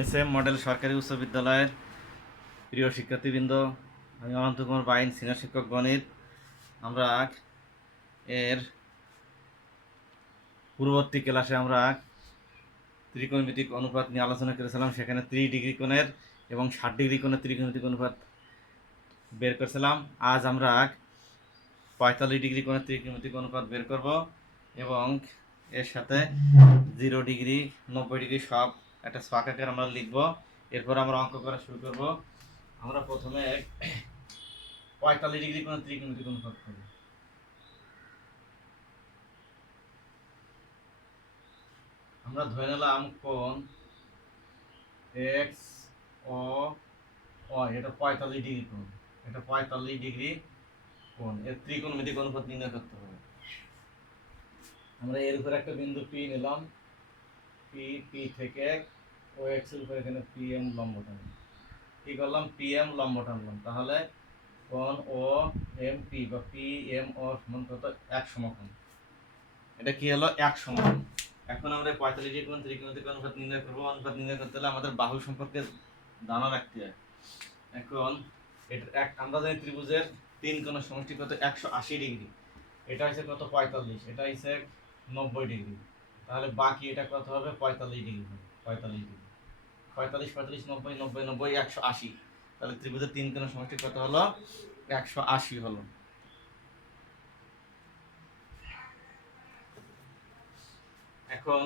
SM model সরকারি উচ্চ বিদ্যালয়ের প্রিয় শিক্ষার্থীবৃন্দ, আমি অনন্ত কুমার বাইন, সিনিয়র শিক্ষক গণিত। আমরা এর পূর্ববর্তী ক্লাসে আমরা ত্রিকোণমিতিক অনুপাত নিয়ে আলোচনা করেছিলাম। সেখানে 30 ডিগ্রি কোণের এবং 60 ডিগ্রি কোণের ত্রিকোণমিতিক অনুপাত বের করেছিলাম। আজ আমরা 45 ডিগ্রি কোণের ত্রিকোণমিতিক অনুপাত বের করব এবং এর সাথে 0 ডিগ্রি 90 ডিগ্রি সব একটা ছক আকারে আমরা লিখব। এরপর আমরা অঙ্ক করা শুরু করব। আমরা প্রথমে 45 ডিগ্রি কোণের ত্রিকোণমিতিক অনুপাত করব। আমরা ধরে নিলাম কোণ এক্স ও এটা 45 ডিগ্রি কোণ, এটা 45 ডিগ্রি কোণ, এর ত্রিকোণমিতিক অনুপাত নির্ণয় করতে হবে। আমরা এর উপর একটা বিন্দু পি নিলাম, পি থেকে ও এক্স এর উপর এখানে পি এম লম্ব টানলাম। কি করলাম? পি এম লম্ব টানলাম। তাহলে কোণ ও এম পি বা পি এম ও সমান কত? 1 সমকোণ। এটা কি হলো? 1 সমকোণ। এখন আমরা 45 ডিগ্রি কোণ ত্রিকোণমিতিক অনুপাত নির্ণয় করব। অনুপাত নির্ণয় করতে হলে আমাদের বাহু সম্পর্কে ধারণা রাখতে হয়। এখন এটা আমরা জানি ত্রিভুজের 3 কোণের সমষ্টি কত? 180 ডিগ্রি। এটা হচ্ছে কত? 45। এটা হচ্ছে 90 ডিগ্রি। তাহলে বাকি এটা কত হবে? 45 ডিগ্রি হবে। 45 ডিগ্রি, 45 45 90 90 90 180। তাহলে ত্রিভুজের 3 কোণের সমষ্টি কত হলো? 180 হলো। এখন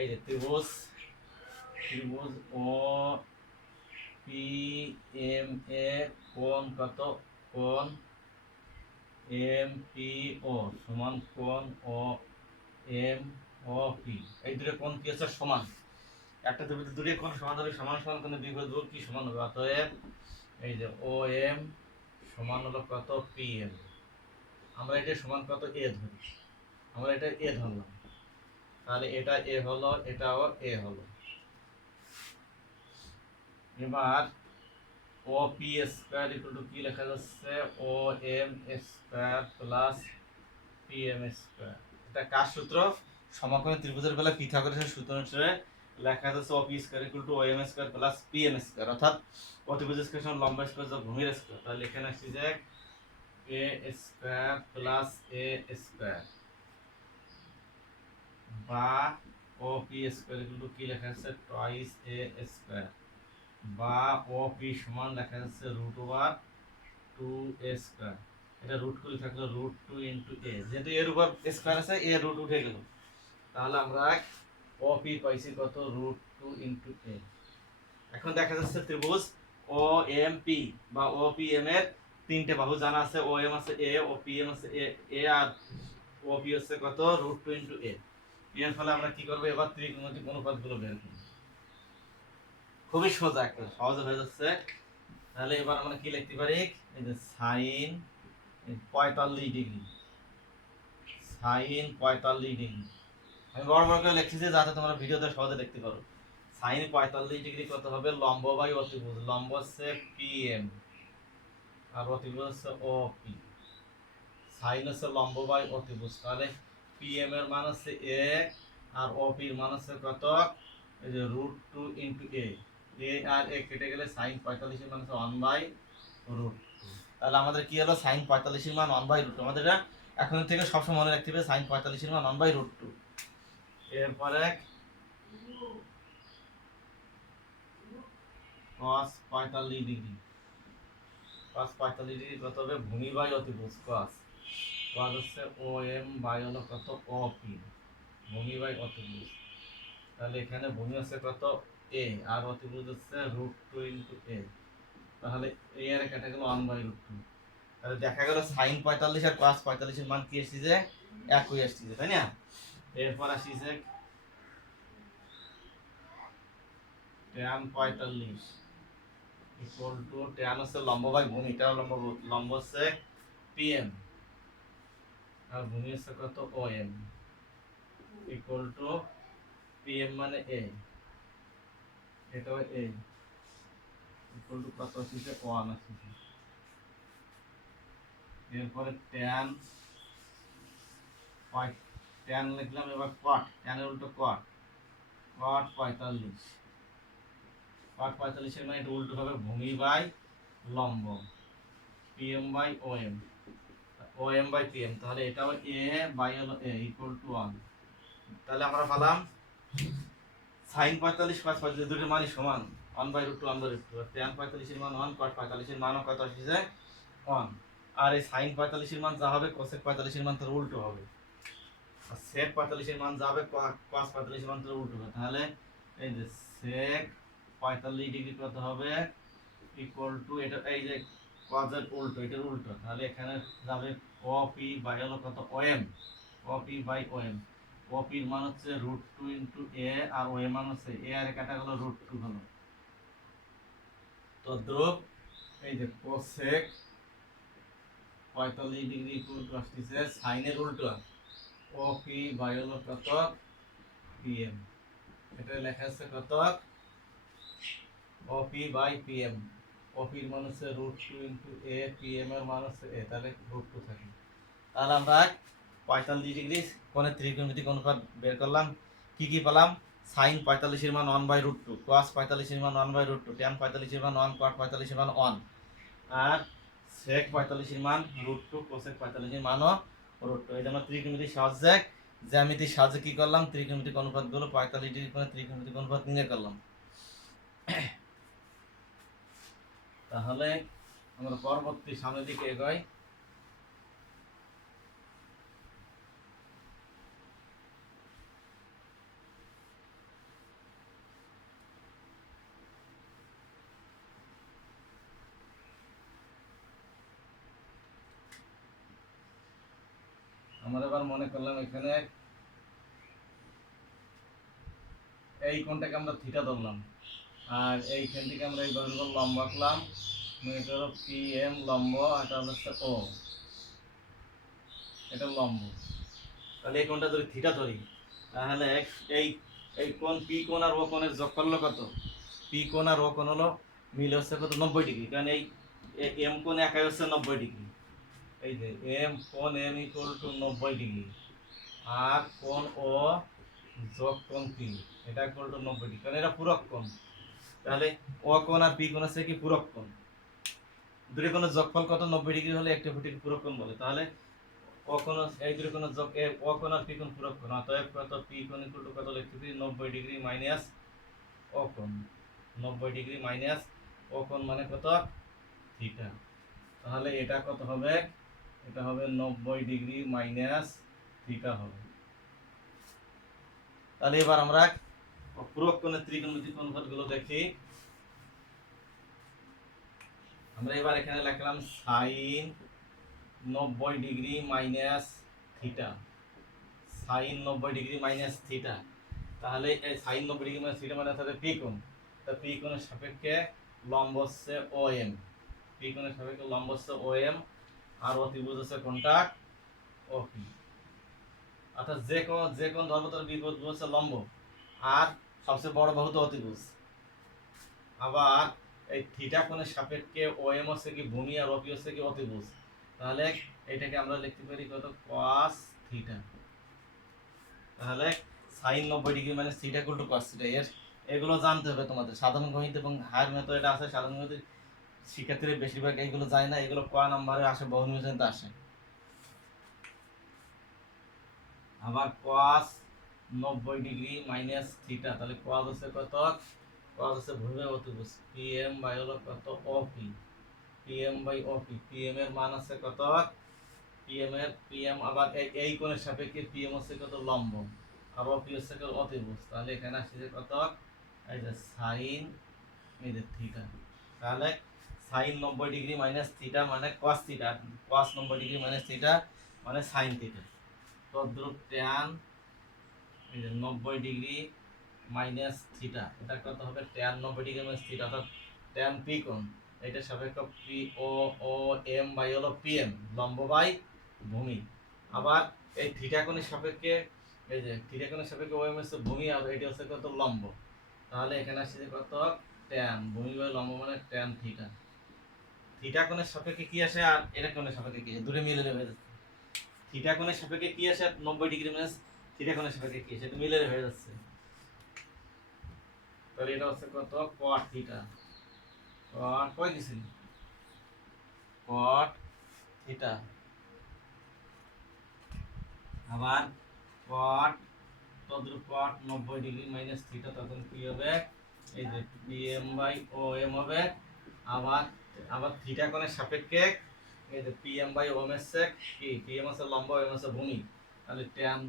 এই যে ত্রিভুজ ও পি এম এ কোণ কত? কোণ এম পি ও সমান কোণ ও এম ও পি। এই দুটো কোণ কি আছে? সমান। একটা ত্রিভুজের দুটো কোণ সমান হলে সমান সমান কোণের বিপরীত বাহু কি সমান হবে? অতএব এই যে ও এম সমান হলো কত? P M. আমরা এটা সমান কত? এ ধরি। আমরা এটা এ ধরলাম। তাহলে এটা এ হলো, এটাও এ হলো। এবার O P square equal to কি লেখা যাচ্ছে? O M square plus P M square. এটা কার সূত্র? সমকোণী ত্রিভুজের বেলা পিথাগোরাসের সূত্র অনুসারে লেখা যাচ্ছে O P square equal to O M square plus P M square, অর্থাৎ অতিভুজ স্কয়ার সমান লম্ব স্কয়ার যোগ ভূমির স্কয়ার। তাহলে এখানে আসছে যে A square plus A square বা O P square equal to কি লেখা যাচ্ছে? টুয়াইস এ স্কয়ার বা ও পি সমান লেখা যাচ্ছে রুট ওভার 2a স্কয়ার। এটা রুট করে থাকলো রুট 2 ইনটু a, যেহেতু এর উপর স্কয়ার আছে এ রুট উঠে গেল। তাহলে আমরা ও পি পাইছি কত? Root 2 into a। এখন দেখা যাচ্ছে ত্রিভুজ ও এম পি বা ও পি এম এর তিনটে বাহু জানা আছে। ও এম আছে এ, ও পি এম আছে এ আর ও পি হচ্ছে কত? Root 2 into a। এর ফলে আমরা কি করব? এবার ত্রিকোণমিতিক অনুপাতগুলো বের করব। খুবই সোজা, একটা সহজ হয়ে যাচ্ছে। তাহলে এবার আমরা কি লিখতে পারি? এই যে সাইন 45 ডিগ্রি, সাইন 45 ডিগ্রি। আমি বড় বড় করে লিখছি যাতে তোমরা ভিডিওতে সহজে দেখতে পারো। সাইন 45 ডিগ্রি কত হবে? লম্ব বাই অতিভুজ। লম্ব হচ্ছে পি এম আর অতিভুজ হচ্ছে ও পি। সাইন হচ্ছে লম্ব বাই অতিভুজ। তাহলে পি এম এর মান হচ্ছে এ আর ও পি এর মান হচ্ছে কত? এই যে রুট 2 ইনটু এ। এ আর এ কেটে গেলে সাইন 45 এর মান হচ্ছে 1 বাই রুট 2। তাহলে আমাদের কি হলো? সাইন 45 এর মান 1 বাই রুট 2। আমাদের এটা এখন থেকে সবসময় মনে রাখতে হবে, সাইন 45 এর মান 1 বাই রুট 2। এরপরে cos 45 ডিগ্রি, cos 45 ডিগ্রি কত হবে? ভূমি বাই অতিভুজ। cos হচ্ছে ও এম বাই হলো কত? ও পি, ভূমি বাই অতিভুজ। তাহলে এখানে ভূমি হচ্ছে কত? এ আর অতিভুজ হচ্ছে রুট 2 ইনটু এ। তাহলে এ এর কেটে গেল 1 বাই রুট 2। তাহলে দেখা গেল সাইন 45 আর cos 45 এর মান কি এসেছে? একই এসেছে, তাই না? এরপর আসছে tan 45 ইকুয়াল টু tan হচ্ছে লম্ব বাই ভূমি, এটা লম্ব, লম্ব হচ্ছে পিএম আর ভূমি হচ্ছে কত? ওএম ইকুয়াল টু পিএম মানে এ, এটা এ ইকুয়াল টু কত আসছে? 1 আসছে। এরপরে tan tan লিখলাম। এবার cot, tan এর উল্টো cot, cot 45 cot 45 মানে এটা উল্টো হবে ভূমি বাই লম্ব pm by om by pm, তাহলে এটাও a বাই হলো a ইকুয়াল টু 1। তাহলে আমরা পেলাম sin 45 cos 45 দুটোর মানই সমান 1/√2 1/√2, tan 45 এর মান 1, cot 45 এর মানও কত আসছে 1। আর এই sin 45 এর মান যা হবে cosec 45 এর মান তার উল্টো হবে, আর sec 45 এর মান যা হবে cos 45 এর মান তার উল্টো হবে। তাহলে এই যে sec 45 ডিগ্রি কত হবে ইকুয়াল টু এটা এই যে cos এর উল্টো, এটার উল্টো, তাহলে এখানে যাবে op বাই হলো কত om, op by om। op এর মান হচ্ছে √2 ইনটু a আর o এর মান হচ্ছে a আর কাটা হলো √2 হলো। তো দ্রুব এই যে cosec 45 ডিগ্রি ইকুয়াল টু আসছে sin এর উল্টো op বাই হলো কত pm। এটা লেখা আছে কত op বাই pm। op এর মান হচ্ছে √2 ইনটু a, pm এর মান হচ্ছে a, তাহলে √2 থাকে। তাহলে আমরা 45 ডিগ্রি কোণের ত্রিকোণমিতিক অনুপাত বের করলাম। কি কি পেলাম? sin 45 এর মান 1/√2, cos 45 এর মান 1/√2, tan 45 এর মান 1, cot 45 এর মান 1, আর sec 45 এর মান √2, cosec 45 এর মানও √2। এটা আমরা ত্রিকোণমিতিক সাহায্যে জ্যামিতির সাহায্যে কি করলাম ত্রিকোণমিতিক অনুপাতগুলো 45 ডিগ্রি কোণের ত্রিকোণমিতিক অনুপাত নির্ণয় করলাম। তাহলে আমরা পরবর্তী সামনের দিকে এগোই। আমরা এবার মনে করলাম এখানে এই কোণটাকে আমরা থিটা ধরলাম, আর এইখান থেকে আমরা এই দৈর্ঘ্য লম্ব আঁকলাম, মনে করো pm লম্ব, এটা হচ্ছে o, এটা লম্ব। তাহলে এই কোণটা যদি থিটা ধরি তাহলে এই এই কোণ p কোণ আর o কোণের যোগফল হলো কত? p কোণ আর o কোণ হলো মিল হচ্ছে কত 90 ডিগ্রি, কারণ এই m কোণ একাই হচ্ছে 90 ডিগ্রি। এই যে m কোণ m ইকুয়াল টু 90 ডিগ্রি, আর কোণ o যোগ কোণ p এটা ইকুয়াল টু 90 ডিগ্রি, কারণ এটা পূরক কোণ। তাহলে o কোণ আর p কোণ আছে কি পূরক কোণ, দুটি কোণের যোগফল কত 90 ডিগ্রি হলে একটি ফুটিকে পূরক কোণ বলে। তাহলে o কোণ এই দুটি কোণের যোগ o কোণ আর p কোণ পূরক কোণ, অতএব কত p কোণ ইকুয়াল টু কত লিখতে পারি 90 ডিগ্রি মাইনাস o কোণ, 90 ডিগ্রি মাইনাস o কোণ মানে কত থিটা। তাহলে এটা কত হবে? এটা হবে 90 ডিগ্রি মাইনাস থিটা হবে। তাহলে এবার আমরা পূরক কোণের ত্রিকোণমিতিক অনুপাতগুলো দেখি। আমরা এবার এখানে লিখলাম sin 90 degree minus theta, sin 90 degree minus theta. তাহলে এই sin 90 ডিগ্রি মাইনাস থিটা মানে তাহলে p কোণ, তা p কোণের সাপেক্ষে লম্ব হচ্ছে om, p কোণের সাপেক্ষে লম্ব হচ্ছে om, আর অতিভুজ হচ্ছে কোণটা op। অর্থাৎ যে কোণ ধরবো তার বিপরীত হচ্ছে লম্ব, আর সবচেয়ে বড় বাহু তো অতিভুজ। আবার এই থিটা কোণের সাপেক্ষে ওএম হচ্ছে কি ভূমি, আর ওপি হচ্ছে কি অতিভুজ। তাহলে এটাকে আমরা লিখতে পারি কত cos থিটা। তাহলে sin 90 ডিগ্রি মানে theta equal to cos theta. এগুলো জানতে হবে তোমাদের, সাধারণ গণিত এবং হায়ার মেথড এটা আছে। সাধারণ গণিত শিক্ষার্থীরা বেশিরভাগ এইগুলো যায় না, এগুলো ক নম্বরে আসে, বহুনির্বাচনীতে আসে। আবার cos 90 ডিগ্রি মাইনাস থিটা, তাহলে cos হচ্ছে কত, cos হচ্ছে ভূমি অতিভুজ, pm বাই হলো কত op, pm by op, pm এর মান আছে কত, pm আবার এই কোণের সাপেক্ষে pm হচ্ছে কত লম্ব, আর op হচ্ছে কত অতিভুজ। তাহলে এখানে আসছে কত এই যে sin এই যে থিটা। তাহলে sin 90 ডিগ্রি মাইনাস থিটা মানে cos theta, cos 90 degree minus theta মানে sin থিটা। তদ্রূপ tan এই যে 90 ডিগ্রি মাইনাস থিটা, এটা কত হবে tan 90 ডিগ্রি মাইনাস থিটা, অর্থাৎ tan p কোণ, এটা সাপেক্ষে p o o m by হলো pm লম্ব বাই ভূমি। আবার এই থিটা কোণের সাপেক্ষে এই যে থিটা কোণের সাপেক্ষে ওএম হচ্ছে ভূমি, আর এটা হচ্ছে কত লম্ব। তাহলে এখানে আসছে কত tan ভূমি বাই লম্ব মানে tan থিটা। থিটা কোণের সাপেক্ষে কি আসে আর এটা কোণের সাপেক্ষে কি আসে, দুটো মিলে হয়ে যাচ্ছে। থিটা কোণের সাপেক্ষে কি আসে 90 ডিগ্রি মাইনাস থিটা কোণের সাপেক্ষে কি আসে, এটা মিলে হয়ে যাচ্ছে। তাহলে এটা হচ্ছে কত cot থিটা, cot কয় দিছিল cot থিটা, আবার cot তদ্রুপ cot 90 ডিগ্রি মাইনাস থিটা, তখন কি হবে এই যে pm বাই om হবে, আবার আবার থিটা কোণের সাপেক্ষে এই যে pm বাই om এর sec কি pm হচ্ছে লম্ব om হচ্ছে ভূমি, তাহলে tan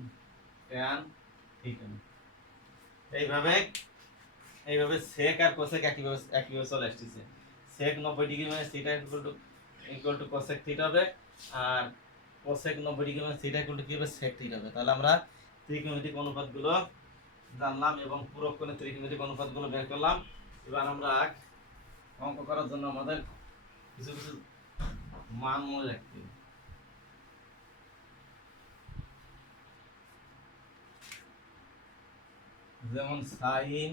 থিটা। এইভাবে এইভাবে sec আর cosec একইভাবে চলে আসছে। sec 90 degree minus theta equal to cosec theta হবে, আর cosec 90 degree minus theta equal to কি হবে sec থিটা হবে। তাহলে আমরা ত্রিকোণমিতিক অনুপাতগুলো জানলাম এবং পুরো কোণের ত্রিকোণমিতিক অনুপাতগুলো বের করলাম। এবার আমরা অঙ্ক করার জন্য আমাদের কিছু কিছু মান মনে রাখতে হবে। যেমন সাইন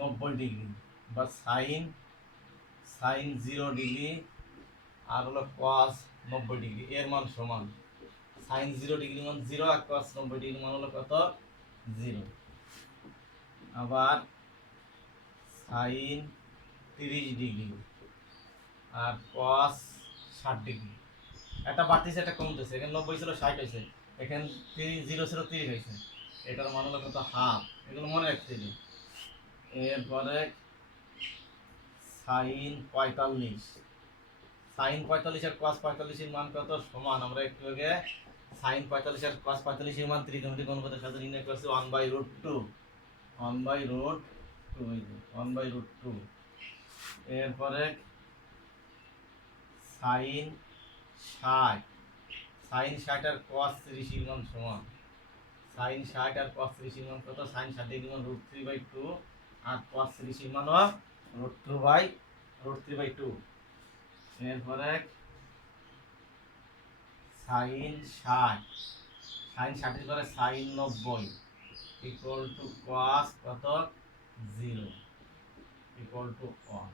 90 ডিগ্রি বা সাইন 0 ডিগ্রি আর হলো cos 90 ডিগ্রি এর মান সমান, সাইন 0 ডিগ্রি মান 0 আর cos 90 ডিগ্রি মান হলো কত 0। আবার সাইন 30 ডিগ্রি আর cos 60 ডিগ্রি, একটা বাড়তিছে একটা কমতেছে, এখানে 90 ছিল 60 হয়েছে, এখানে 0 ছিল 30 হয়েছে, এটার মান হলো কত হাফ। এগুলো মনে রাখতে হবে। এরপরে সাইন 45, সাইন 45 আর cos 45 এর মান কত সমান, আমরা একটু আগে সাইন 45 আর cos 45 এর মান ত্রিকোণমিতিক অনুপাতের সাথে নির্ণয় করছি 1/√2, 1/√2 এই যে 1/√2। এরপরে সাইন 60, সাইন 60 আর cos 30 এর মান সমান, সাইন 60 আর cos 30 এর মান কত, সাইন 60 ডিগ্রি মান √3/2 আর cos 30 এর মান √3/2। এরপরে সাইন 60, সাইন 60 এর পরে সাইন 90 ইকুয়াল টু cos কত 0 ইকুয়াল টু 1।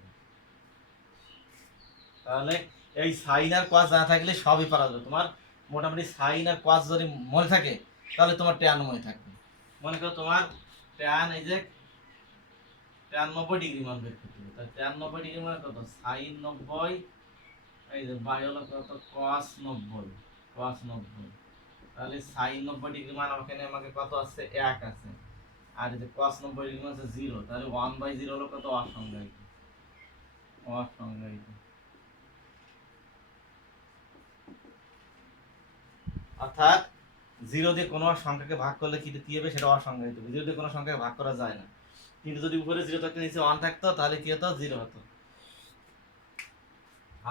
তাহলে এই সাইন আর cos জানা থাকলে সবই পারা যাবে। তোমার মোটামুটি সাইন আর cos যদি মনে থাকে তাহলে তোমার tan মনে থাকবে। মনে করো তোমার tan এই যে tan 90 ডিগ্রি মান বের করতে হবে, তাহলে tan 90 ডিগ্রি মানে কত সাইন 90 এই যে বাই হলো কত cos 90, তাহলে সাইন 90 ডিগ্রি মান আমাকে কত আছে 1 আছে, আর এই যে cos 90 ডিগ্রি মান আছে 0, তাহলে 1/0 হলো কত অসংজ্ঞায়িত। অর্থাৎ 0 দিয়ে কোনো সংখ্যাকে ভাগ করলে কি হবে সেটা অসংজ্ঞায়িত। 0 দিয়ে কোনো সংখ্যাকে ভাগ করা যায় না, কিন্তু যদি উপরে 0 থাকতো নিচে 1 থাকতো তাহলে কি হতো 0 হতো।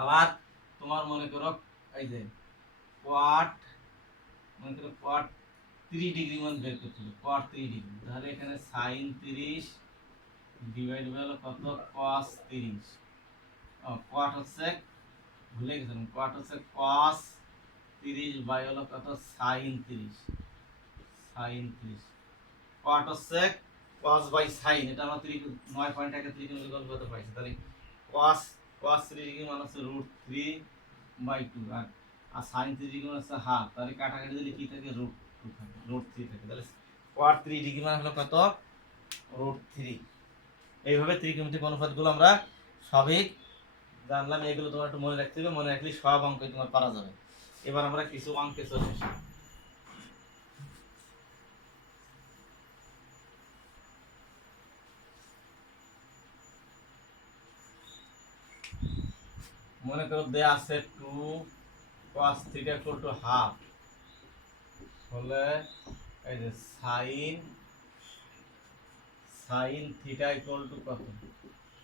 আবার তোমার মনে করো এই যে cot 30 ডিগ্রি মান বের করতে হবে, cot 30 ডিগ্রি, তাহলে এখানে sin 30 ডিভাইড বাই হলো কত cos 30, cot হচ্ছে ভুলে গেছিলাম, cot হচ্ছে cos 30 বাই হলো কত sin 30, cot হচ্ছে cos বাই sin, এটা আমরা 9 পয়েন্ট থেকে ত্রিকোণমিতিক অনুপাতে পাইছি। তাহলে cos 30 ডিগ্রি মান হচ্ছে √3/2 আর sin 30 ডিগ্রি মান হচ্ছে হাফ, তাহলে কাটাকাটি দিলে কি থাকে √2 থাকে, √3 থাকে। তাহলে cot 30 ডিগ্রি মান হলো কত √3। এইভাবে ত্রিকোণমিতিক অনুপাতগুলো আমরা সবই জানলাম, এগুলো তোমার একটু মনে রাখতে হবে, মনে রাখলে সব অঙ্ক তোমার পারা যাবে। এবার আমরা কিছু অঙ্কে চলে আসি। মনে করো দেয়া আছে 2 cos theta equal to half হলে এই যে sin থিটা ইকুয়াল টু কত,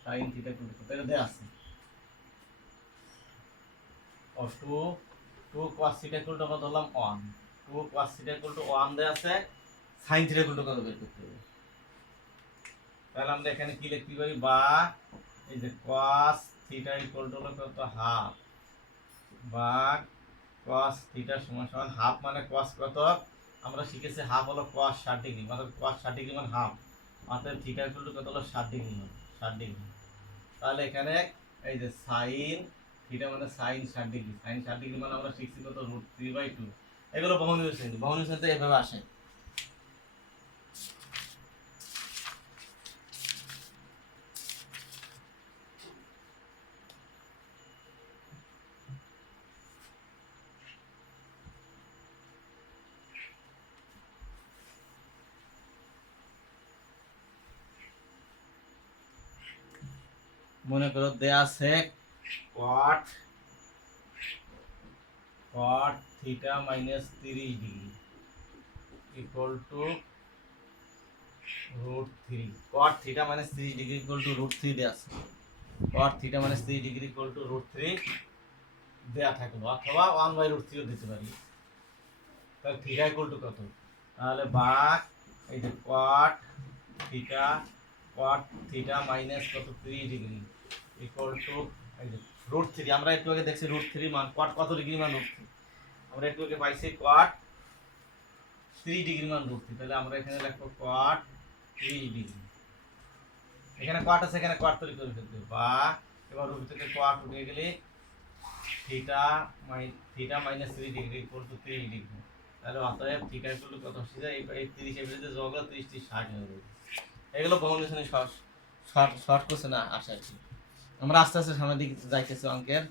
sin থিটা ইকুয়াল টু কত এটা দেয়া আছে। ও 2 cos থিটা ইকুয়াল টু কত ধরলাম 1, 2 cos থিটা ইকুয়াল টু 1 দেয়া আছে, sin থিটা ইকুয়াল টু কত বের করতে হবে। তাহলে আমরা এখানে কি লিখতে পারি, বা এই যে cos থিটা ইকুয়াল টু কত হাফ, বা cos থিটা সমান সমান হাফ মানে cos কত, আমরা শিখেছি হাফ হলো cos 60 ডিগ্রি, মানে cos 60 ডিগ্রি মানে হাফ, অতএব থিটা ইকুয়াল টু কত হলো 60 ডিগ্রি, 60 ডিগ্রি। তাহলে এখানে এই যে sin থিটা মানে sin 60 ডিগ্রি, sin 60 ডিগ্রি মানে আমরা শিখছি কত √3/2। এগুলো বহুনির্ভর শ্রেণী এভাবে আসে। মনে করো দেয়া আছে cot theta minus 30 degree equal to √3 cot theta minus 30 degree equal to √3 দেয়া আছে cot theta minus 30 degree equal to √3 দেয়া থাকলো, অথবা 1/√3 ও দিতে পারি। তাহলে থিটা ইকুয়াল টু কত? তাহলে বা এই যে cot থিটা মাইনাস কত 3 ডিগ্রি ইকুয়াল টু এই যে √3। আমরা একটু আগে দেখছি √3 মান cot কত ডিগ্রি মান √3, আমরা একটু আগে পাইছি cot 3 ডিগ্রি মান √3। তাহলে আমরা এখানে লিখব cot 3 ডিগ্রি। এখানে cot আছে, এখানে cot তৈরি করে ফেলতে বা এবার রুট থেকে cot উঠে গেলে theta minus 3 degree equal to 3 degree. তাহলে অতএব থিটা ইকুয়াল টু কত হচ্ছে? এই 30 এর বিরুদ্ধে যোগ হলো 30 30 60 হয়ে যাবে। এগুলো বহুনিশনে শর্ট কোশ্চেন আসে আর কি। আমরা আস্তে আস্তে সামনের দিকে যাইতেছি অঙ্কের।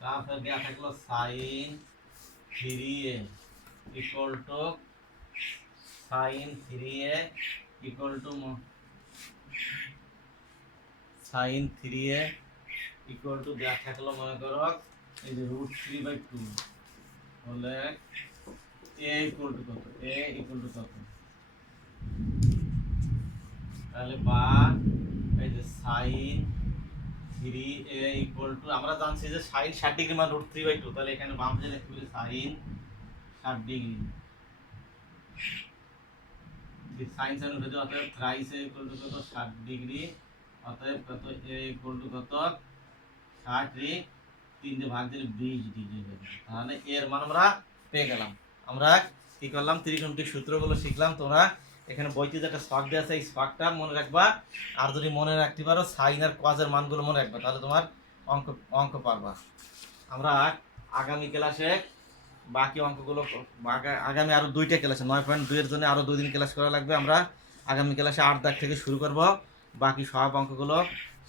তারপর দেয়া থাকলো sin 3a equal to sin 3a equal to দেয়া থাকলো মনে করো এই যে √3/2 হলে a ইকুয়াল টু কত? তাহলে বা এই যে sin 3a ইকুয়াল টু, আমরা জানছি যে sin 60 ডিগ্রি মান √3/2, তাহলে এখানে বাম দিকে লিখতে হবে sin 60 ডিগ্রি। sin sin উঠে যাবে, অতএব thrice a ইকুয়াল টু কত? 60 ডিগ্রি। অতএব কত? a ইকুয়াল টু কত? 60 রে 3 দিয়ে ভাগ দিলে 20 ডিগ্রি হবে। তাহলে এর মান আমরা পেয়ে গেলাম। আমরা কি করলাম? ত্রিকোণমিতিক সূত্রগুলো শিখলাম। তোমরা এখানে বইতে যেটা ছক দেওয়া আছে এই ছকটা মনে রাখবা, আর যদি মনে রাখতে পারো সাইন আর কজের মানগুলো মনে রাখবা, তাহলে তোমার অঙ্ক পারবা। আমরা আগামী ক্লাসে বাকি অঙ্কগুলো আগামী আরো 2টা ক্লাসে 9.2 এর জন্য আরো 2 দিন ক্লাস করা লাগবে। আমরা আগামী ক্লাসে 8 দাগ থেকে শুরু করব, বাকি সব অঙ্কগুলো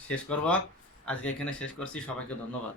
শেষ করব। আজকে এখানে শেষ করছি। সবাইকে ধন্যবাদ।